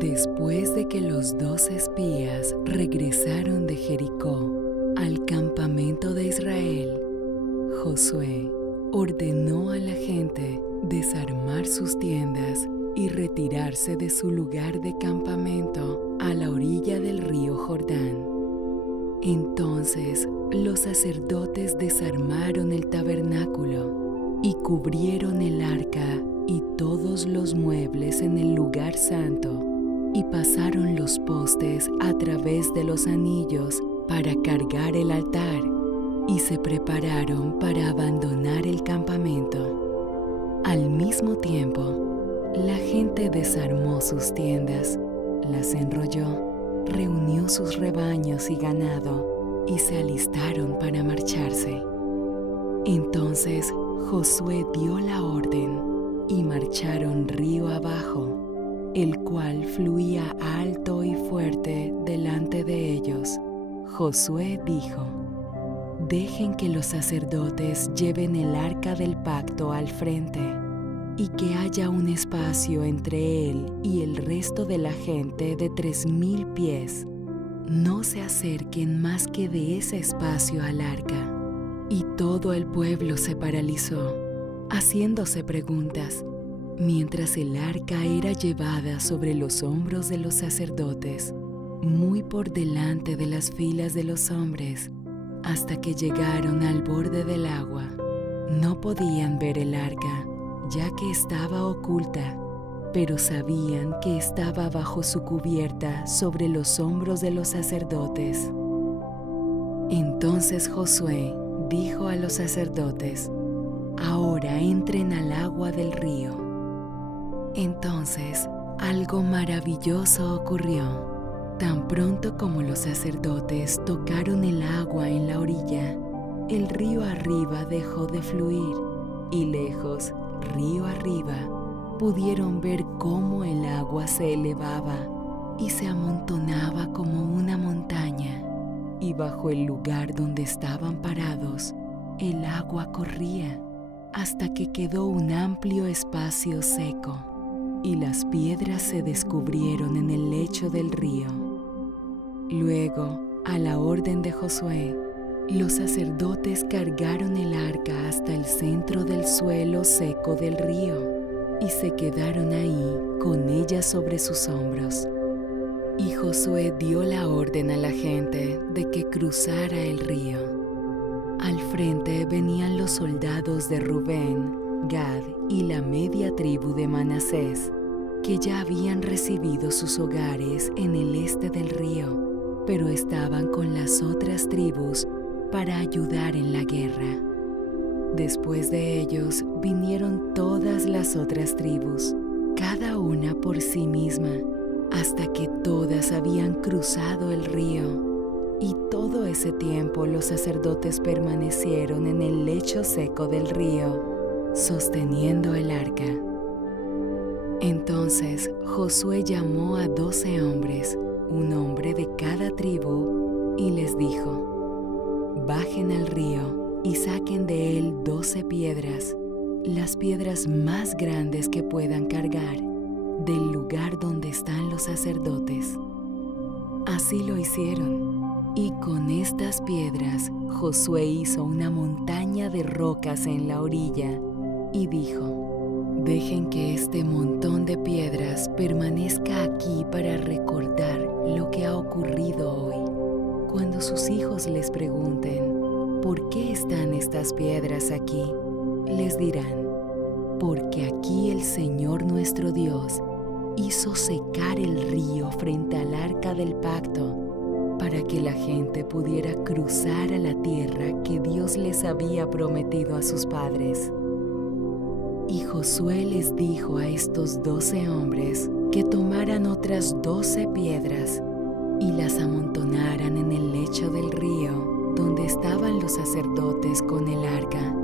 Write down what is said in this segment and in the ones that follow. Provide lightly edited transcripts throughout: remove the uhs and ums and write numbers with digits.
Después de que los 2 espías regresaron de Jericó al campamento de Israel, Josué ordenó a la gente desarmar sus tiendas y retirarse de su lugar de campamento a la orilla del río Jordán. Entonces los sacerdotes desarmaron el tabernáculo y cubrieron el arca y todos los muebles en el lugar santo, y pasaron los postes a través de los anillos para cargar el altar, y se prepararon para abandonar el campamento. Al mismo tiempo, la gente desarmó sus tiendas, las enrolló, reunió sus rebaños y ganado, y se alistaron para marcharse. Entonces Josué dio la orden, y marcharon río abajo, el cual fluía alto y fuerte delante de ellos. Josué dijo: «Dejen que los sacerdotes lleven el arca del pacto al frente, y que haya un espacio entre él y el resto de la gente de 3000 pies. No se acerquen más que de ese espacio al arca». Y todo el pueblo se paralizó, haciéndose preguntas, mientras el arca era llevada sobre los hombros de los sacerdotes, muy por delante de las filas de los hombres, hasta que llegaron al borde del agua. No podían ver el arca, ya que estaba oculta, pero sabían que estaba bajo su cubierta sobre los hombros de los sacerdotes. Entonces Josué dijo a los sacerdotes: «Ahora entren al agua del río». Entonces algo maravilloso ocurrió. Tan pronto como los sacerdotes tocaron el agua en la orilla, el río arriba dejó de fluir, y lejos, río arriba, pudieron ver cómo el agua se elevaba y se amontonaba como una montaña, y bajo el lugar donde estaban parados, el agua corría hasta que quedó un amplio espacio seco, y las piedras se descubrieron en el lecho del río. Luego, a la orden de Josué, los sacerdotes cargaron el arca hasta el centro del suelo seco del río, y se quedaron ahí con ella sobre sus hombros. Y Josué dio la orden a la gente de que cruzara el río. Al frente venían los soldados de Rubén, Gad y la media tribu de Manasés, que ya habían recibido sus hogares en el este del río, pero estaban con las otras tribus para ayudar en la guerra. Después de ellos vinieron todas las otras tribus, cada una por sí misma, hasta que todas habían cruzado el río. Y todo ese tiempo los sacerdotes permanecieron en el lecho seco del río, sosteniendo el arca. Entonces Josué llamó a 12 hombres, un hombre de cada tribu, y les dijo: «Bajen al río y saquen de él 12 piedras, las piedras más grandes que puedan cargar, del lugar donde están los sacerdotes». Así lo hicieron, y con estas piedras Josué hizo una montaña de rocas en la orilla, y dijo: «Dejen que este montón de piedras permanezca aquí para recordar lo que ha ocurrido hoy. Cuando sus hijos les pregunten: ¿por qué están estas piedras aquí?, les dirán: porque aquí el Señor nuestro Dios hizo secar el río frente al arca del pacto, para que la gente pudiera cruzar a la tierra que Dios les había prometido a sus padres». Y Josué les dijo a estos 12 hombres que tomaran otras 12 piedras y las amontonaran en el lecho del río donde estaban los sacerdotes con el arca,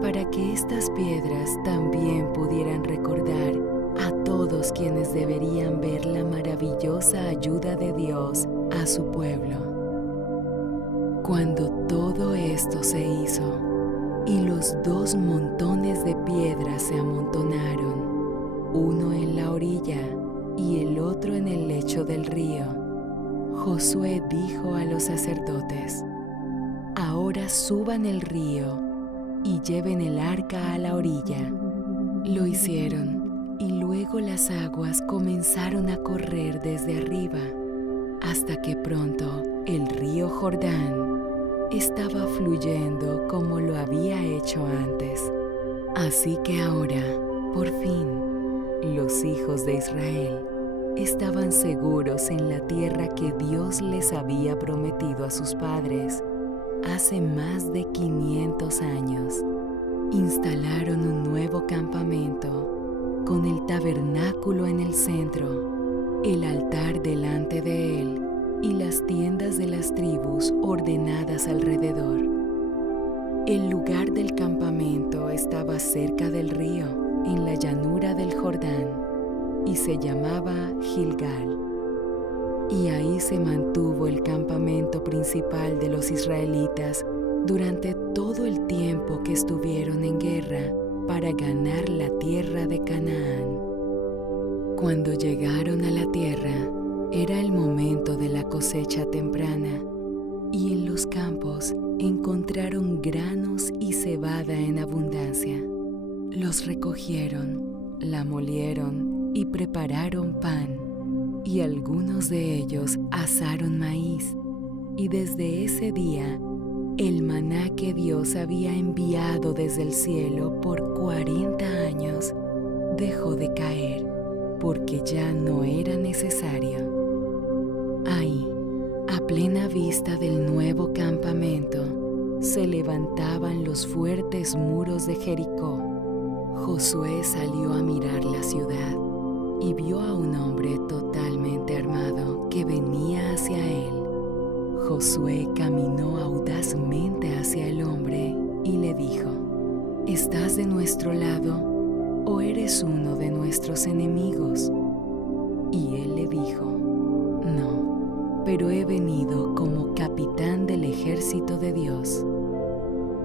para que estas piedras también pudieran recordar a todos quienes deberían ver la maravillosa ayuda de Dios a su pueblo. Cuando todo esto se hizo, y los 2 montones de piedras se amontonaron, uno en la orilla y el otro en el lecho del río. Josué dijo a los sacerdotes: «Ahora suban el río y lleven el arca a la orilla». Lo hicieron, y luego las aguas comenzaron a correr desde arriba, hasta que pronto el río Jordán estaba fluyendo como lo había hecho antes. Así que ahora, por fin, los hijos de Israel estaban seguros en la tierra que Dios les había prometido a sus padres hace más de 500 años. Instalaron un nuevo campamento con el tabernáculo en el centro, el altar delante de él y las tiendas de las tribus ordenadas alrededor. El lugar del campamento estaba cerca del río, en la llanura del Jordán, y se llamaba Gilgal. Y ahí se mantuvo el campamento principal de los israelitas durante todo el tiempo que estuvieron en guerra para ganar la tierra de Canaán. Cuando llegaron a la tierra, era el momento de la cosecha temprana, y en los campos encontraron granos y cebada en abundancia. Los recogieron, la molieron y prepararon pan, y algunos de ellos asaron maíz, y desde ese día el maná que Dios había enviado desde el cielo por 40 años dejó de caer, porque ya no era necesario. Ahí, a plena vista del nuevo campamento, se levantaban los fuertes muros de Jericó. Josué salió a mirar la ciudad y vio a un hombre totalmente armado que venía hacia él. Josué caminó audazmente hacia el hombre y le dijo: ¿Estás de nuestro lado o eres uno de nuestros enemigos? Y él le dijo: No, pero he venido como capitán del ejército de Dios.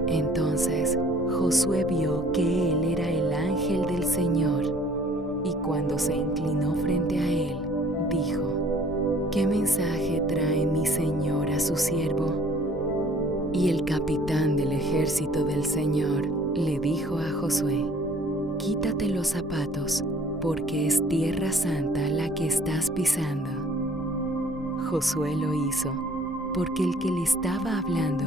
Entonces Josué vio que él era el ángel del Señor, y cuando se inclinó frente a él, dijo: ¿Qué mensaje trae mi Señor a su siervo? Y el capitán del ejército del Señor le dijo a Josué: Quítate los zapatos, porque es tierra santa la que estás pisando. Josué lo hizo, porque el que le estaba hablando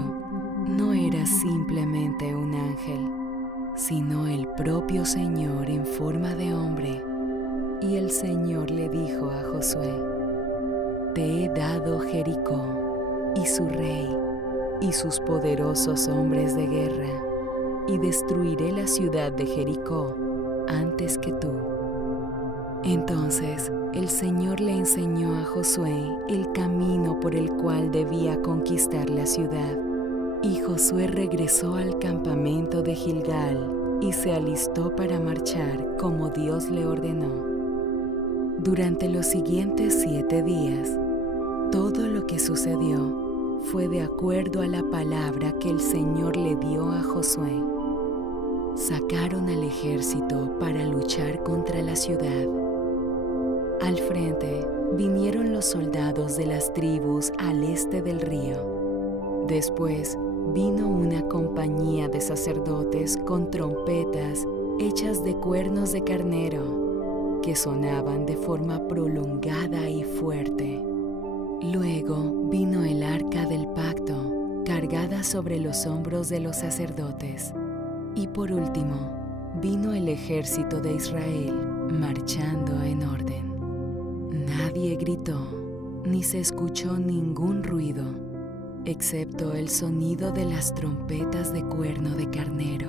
no era simplemente un ángel, sino el propio Señor en forma de hombre. Y el Señor le dijo a Josué: Te he dado Jericó, y su rey, y sus poderosos hombres de guerra, y destruiré la ciudad de Jericó antes que tú. Entonces el Señor le enseñó a Josué el camino por el cual debía conquistar la ciudad. Y Josué regresó al campamento de Gilgal y se alistó para marchar como Dios le ordenó. Durante los siguientes 7 días, todo lo que sucedió fue de acuerdo a la palabra que el Señor le dio a Josué. Sacaron al ejército para luchar contra la ciudad. Al frente vinieron los soldados de las tribus al este del río. Después vino una compañía de sacerdotes con trompetas hechas de cuernos de carnero, que sonaban de forma prolongada y fuerte. Luego vino el arca del pacto, cargada sobre los hombros de los sacerdotes. Y por último, vino el ejército de Israel marchando en orden. Nadie gritó, ni se escuchó ningún ruido, excepto el sonido de las trompetas de cuerno de carnero.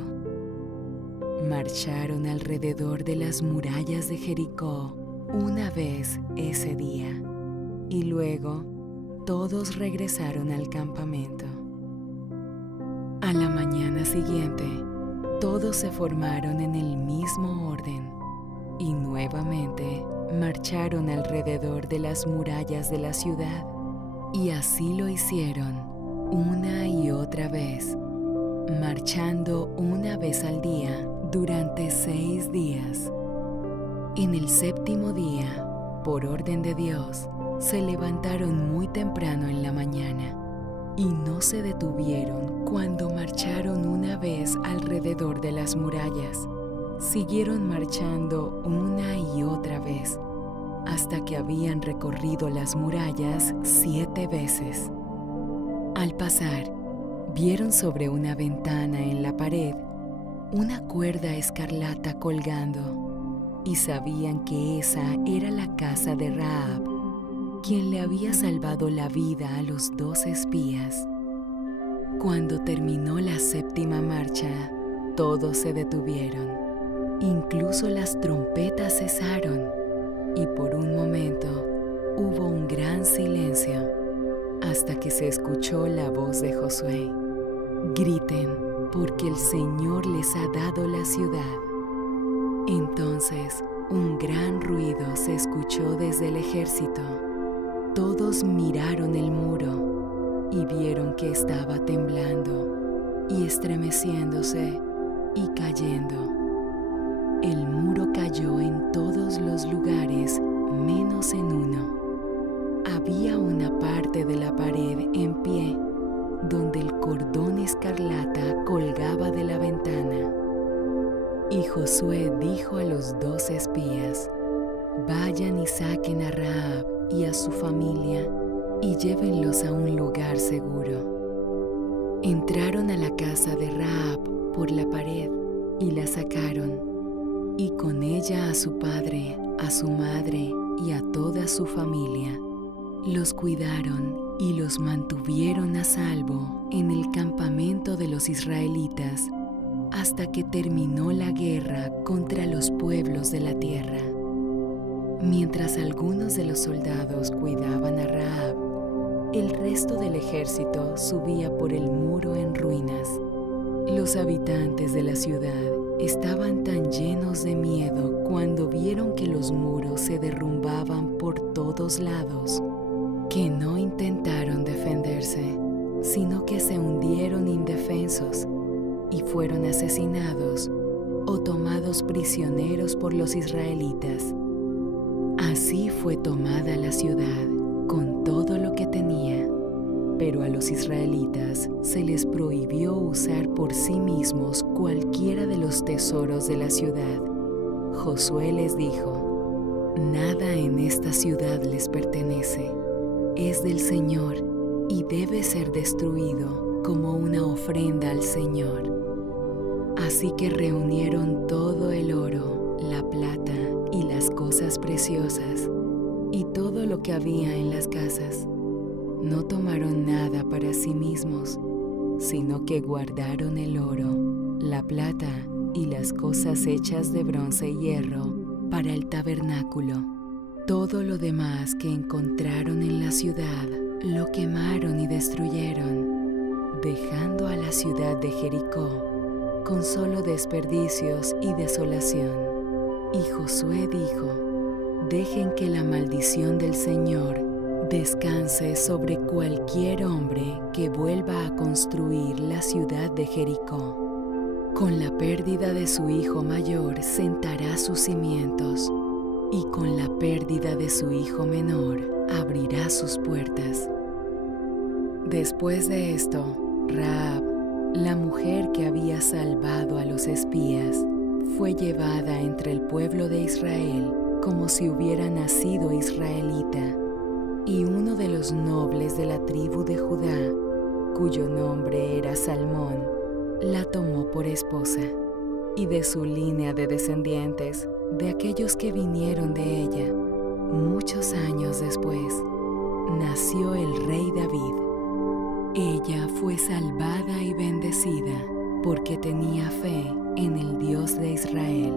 Marcharon alrededor de las murallas de Jericó una vez ese día, y luego todos regresaron al campamento. A la mañana siguiente, todos se formaron en el mismo orden, y nuevamente marcharon alrededor de las murallas de la ciudad, y así lo hicieron una y otra vez, marchando una vez al día durante 6 días. En el 7º día, por orden de Dios, se levantaron muy temprano en la mañana y no se detuvieron cuando marcharon una vez alrededor de las murallas. Siguieron marchando una y otra vez, hasta que habían recorrido las murallas 7 veces. Al pasar, vieron sobre una ventana en la pared una cuerda escarlata colgando, y sabían que esa era la casa de Rahab, quien le había salvado la vida a los 2 espías. Cuando terminó la 7ª marcha, todos se detuvieron. Incluso las trompetas cesaron, y por un momento hubo un gran silencio, hasta que se escuchó la voz de Josué: «Griten, porque el Señor les ha dado la ciudad». Entonces un gran ruido se escuchó desde el ejército. Todos miraron el muro y vieron que estaba temblando y estremeciéndose y cayendo. El muro cayó en todos los lugares menos en uno. Había una parte de la pared en pie, donde el cordón escarlata colgaba de la ventana. Y Josué dijo a los 2 espías: «Vayan y saquen a Rahab y a su familia y llévenlos a un lugar seguro». Entraron a la casa de Rahab por la pared y la sacaron, y con ella a su padre, a su madre y a toda su familia. Los cuidaron y los mantuvieron a salvo en el campamento de los israelitas hasta que terminó la guerra contra los pueblos de la tierra. Mientras algunos de los soldados cuidaban a Rahab, el resto del ejército subía por el muro en ruinas. Los habitantes de la ciudad estaban tan llenos de miedo cuando vieron que los muros se derrumbaban por todos lados, que no intentaron defenderse, sino que se hundieron indefensos y fueron asesinados o tomados prisioneros por los israelitas. Así fue tomada la ciudad con todo lo que tenía, pero a los israelitas se les prohibió usar por sí mismos cualquiera de los tesoros de la ciudad. Josué les dijo: «Nada en esta ciudad les pertenece. Es del Señor y debe ser destruido como una ofrenda al Señor». Así que reunieron todo el oro, la plata y las cosas preciosas, y todo lo que había en las casas. No tomaron nada para sí mismos, sino que guardaron el oro, la plata y las cosas hechas de bronce y hierro para el tabernáculo. Todo lo demás que encontraron en la ciudad lo quemaron y destruyeron, dejando a la ciudad de Jericó con solo desperdicios y desolación. Y Josué dijo: «Dejen que la maldición del Señor descanse sobre cualquier hombre que vuelva a construir la ciudad de Jericó. Con la pérdida de su hijo mayor sentará sus cimientos, y con la pérdida de su hijo menor abrirá sus puertas». Después de esto, Rahab, la mujer que había salvado a los espías, fue llevada entre el pueblo de Israel como si hubiera nacido israelita, y uno de los nobles de la tribu de Judá, cuyo nombre era Salmón, la tomó por esposa. Y de su línea de descendientes, de aquellos que vinieron de ella, muchos años después, nació el rey David. Ella fue salvada y bendecida porque tenía fe en el Dios de Israel.